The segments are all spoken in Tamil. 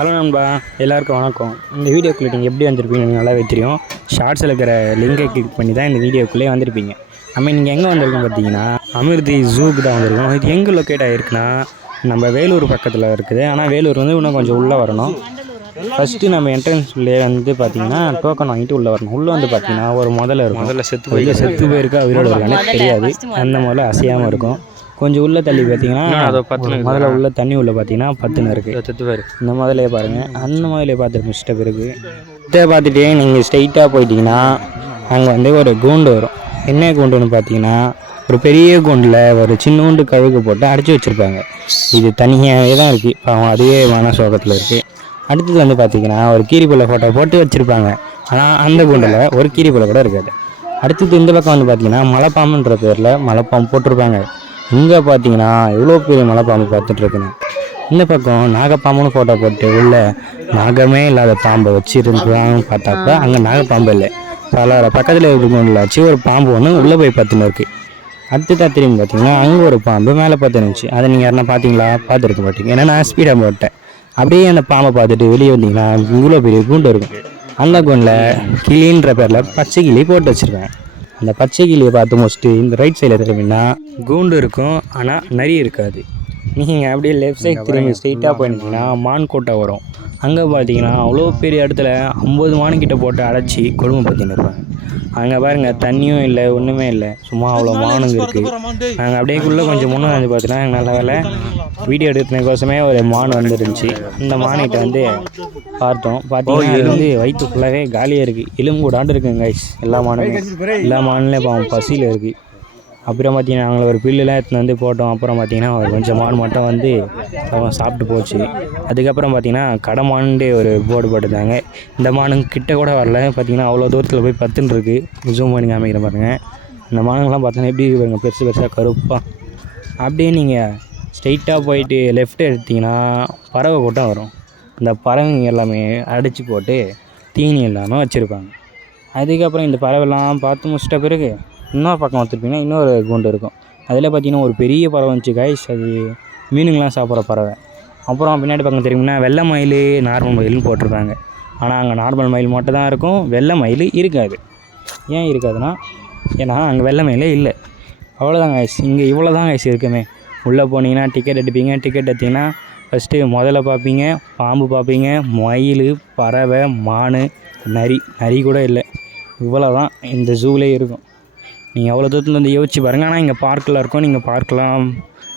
ஹலோ நண்பா, எல்லாருக்கும் வணக்கம். இந்த வீடியோக்குள்ளே நீங்கள் எப்படி வந்திருப்பீங்க எனக்கு நல்லாவே தெரியும். ஷார்ட்ஸில் இருக்கிற லிங்கை கிளிக் பண்ணி தான் இந்த வீடியோக்குள்ளே வந்திருப்பீங்க. நம்ம நீங்கள் எங்கே வந்திருக்கோம் பார்த்தீங்கன்னா அமிர்தி ஜூக்கு தான் வந்திருக்கோம். இது எங்கே லொக்கேட் ஆகிருக்குன்னா நம்ம வேலூர் பக்கத்தில் இருக்குது. ஆனால் வேலூர் வந்து இன்னும் கொஞ்சம் உள்ளே வரணும். ஃபஸ்ட்டு நம்ம என்ட்ரன்ஸ்லேயே வந்து பார்த்தீங்கன்னா டோக்கன் வாங்கிட்டு உள்ளே வரணும். உள்ளே வந்து பார்த்தீங்கன்னா ஒரு முதல்ல இருக்கும். முதல்ல செத்து போயிருக்கா உயிரோடு இருக்கானே தெரியாது. அந்த முதல்ல அசையாமல் இருக்கும். கொஞ்சம் உள்ளே தள்ளி பார்த்தீங்கன்னா முதல்ல உள்ள தண்ணி உள்ளே பார்த்தீங்கன்னா 10 இருக்குது. இந்த முதலையே பாருங்கள். அந்த முதலையை பார்த்துட்டு இஷ்ட பிறகு இதை பார்த்துட்டே நீங்கள் ஸ்ட்ரைட்டாக போயிட்டீங்கன்னா அங்கே வந்து ஒரு கூண்டு வரும். என்ன கூண்டுன்னு பார்த்தீங்கன்னா ஒரு பெரிய கூண்டில் ஒரு சின்னூண்டு கழுகு போட்டு அடைச்சி வச்சுருப்பாங்க. இது தனியாகவே தான் இருக்குது. பாவம் அதுவே மன சோகத்தில் இருக்குது. அடுத்தது வந்து பார்த்திங்கன்னா ஒரு கீரிப்புள்ள ஃபோட்டோ போட்டு வச்சுருப்பாங்க. ஆனால் அந்த கூண்டில் ஒரு கீரிப்புள்ள கூட இருக்காது. அடுத்தது இந்த பக்கம் வந்து பார்த்திங்கன்னா மலைப்பாம்புன்ற பேரில் மலைப்பாம்பு போட்டிருப்பாங்க. இங்கே பார்த்தீங்கன்னா எவ்வளோ பெரிய மலைப்பாம்பு பார்த்துட்ருக்குன்னு. இந்த பக்கம் நாகப்பாம்புன்னு ஃபோட்டோ போட்டு உள்ள நாகமே இல்லாத பாம்பை வச்சுருந்தான்னு பார்த்தாப்ப அங்கே நாகப்பாம்பு இல்லை. பக்கத்தில் இருக்கணும்லாச்சு ஒரு பாம்பு ஒன்று உள்ளே போய் பார்த்துன்னு இருக்குது. அடுத்ததாக திரும்பி பார்த்தீங்கன்னா அங்கே ஒரு பாம்பு மேலே பார்த்துருந்துச்சு. அதை நீங்கள் யாருன்னா பார்த்தீங்களா? பார்த்துருக்க மாட்டீங்க. ஏன்னா நான் ஸ்பீடாக போட்டேன். அப்படியே அந்த பாம்பை பார்த்துட்டு வெளியே வந்தீங்கன்னா இவ்வளோ பெரிய கூண்டு இருக்கும். அந்த கூண்டில் கிளின்ற பேரில் பச்சை கிளி போட்டு வச்சுருக்கேன். அந்த பச்சை கிளியை பார்த்து முடிச்சுட்டு இந்த ரைட் சைடில் திரும்பினா கூண்டு இருக்கும், ஆனால் நிறைய இருக்காது. நீங்கள் அப்படியே லெஃப்ட் சைட் திரும்பி ஸ்ட்ரெயிட்டாக போயிருந்தீங்கன்னா மான் கோட்டை வரும். அங்கே பார்த்தீங்கன்னா அவ்வளோ பெரிய இடத்துல 50 மானுக்கிட்ட போட்டு அடைச்சி கொடுமை பற்றின்னு இருப்பாங்க. அங்கே பாருங்கள், தண்ணியும் இல்லை, ஒன்றுமே இல்லை, சும்மா அவ்வளோ மானுங்க இருக்குது. நாங்கள் அப்படியேக்குள்ளே கொஞ்சம் முன்னே வந்து பார்த்தீங்கன்னா நல்ல வேலை வீடியோ எடுக்கிறதுக்கோசமே ஒரு மான் வந்துருந்துச்சு. அந்த மானிட்ட வந்து பார்த்தோம். பார்த்தீங்கன்னா அது வந்து வயிற்று ஃபுல்லாகவே காலியாக இருக்குது. எலும்பு கூடாண்டு இருக்குங்க கைஸ். எல்லா மானுலேயும் பாவம் பசியில் இருக்குது. அப்புறம் பார்த்தீங்கன்னா நாங்கள் ஒரு பில்லுலாம் எடுத்துன்னு வந்து போட்டோம். அப்புறம் பார்த்தீங்கன்னா ஒரு கொஞ்சம் மான் மட்டும் வந்து அவன் சாப்பிட்டு போச்சு. அதுக்கப்புறம் பார்த்தீங்கன்னா கடமான்ட்டு ஒரு போர்டு போட்டுருந்தாங்க. இந்த மானுங்க கிட்ட கூட வரல. பார்த்தீங்கன்னா அவ்வளோ தூரத்தில் போய் பத்துன்னு இருக்குது. ஜூம் பண்ணி காமிக்கிற பாருங்கள். இந்த மானுங்கள்லாம் பார்த்தீங்கன்னா எப்படி பாருங்கள், பெருசு பெருசாக கருப்பாக. அப்படியே நீங்கள் ஸ்ட்ரெயிட்டாக போயிட்டு லெஃப்ட் எடுத்திங்கன்னா பறவை கூட்டம் வரும். இந்த பறவைங்க எல்லாமே அடித்து போட்டு தீனி இல்லாமல் வச்சுருப்பாங்க. அதுக்கப்புறம் இந்த பறவைலாம் பார்த்து முடிச்சிட்ட பிறகு இன்னொரு பக்கம் வச்சுருப்பீங்கன்னா இன்னொரு கூண்டு இருக்கும். அதில் பார்த்தீங்கன்னா ஒரு பெரிய பறவை வந்துச்சு கைஸ். அது மீனுங்கெலாம் சாப்பிட்ற பறவை. அப்புறம் பின்னாடி பக்கம் தெரியும்னா வெள்ளை மயில், நார்மல் மயில்னு போட்டிருப்பாங்க. ஆனால் அங்கே நார்மல் மயில் மட்டும் தான் இருக்கும், வெள்ளை மயில் இருக்காது. ஏன் இருக்காதுன்னா ஏன்னா அங்கே வெள்ளை மயிலே இல்லை. அவ்வளோதான் கைஸ். இங்கே இவ்வளோ தான் கைஸ் இருக்குமே. உள்ளே போனீங்கன்னா டிக்கெட் எடுப்பீங்க. டிக்கெட் எடுத்திங்கன்னா ஃபஸ்ட்டு முதல்ல பார்ப்பீங்க, பாம்பு பார்ப்பீங்க, மயில், பறவை, மான், நரி கூட இல்லை. இவ்வளோ தான் இந்த ஜூவிலே இருக்கும். நீங்கள் அவ்வளோ தூரத்தில் வந்து யோசிச்சு பாருங்கள். ஆனால் இங்கே பார்க்கில் இருக்கும். நீங்கள் பார்க்கலாம்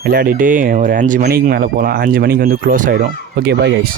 விளையாடிட்டு ஒரு 5 மணிக்கு மேலே போகலாம். 5 மணிக்கு வந்து க்ளோஸ் ஆகிடும். Okay, bye guys.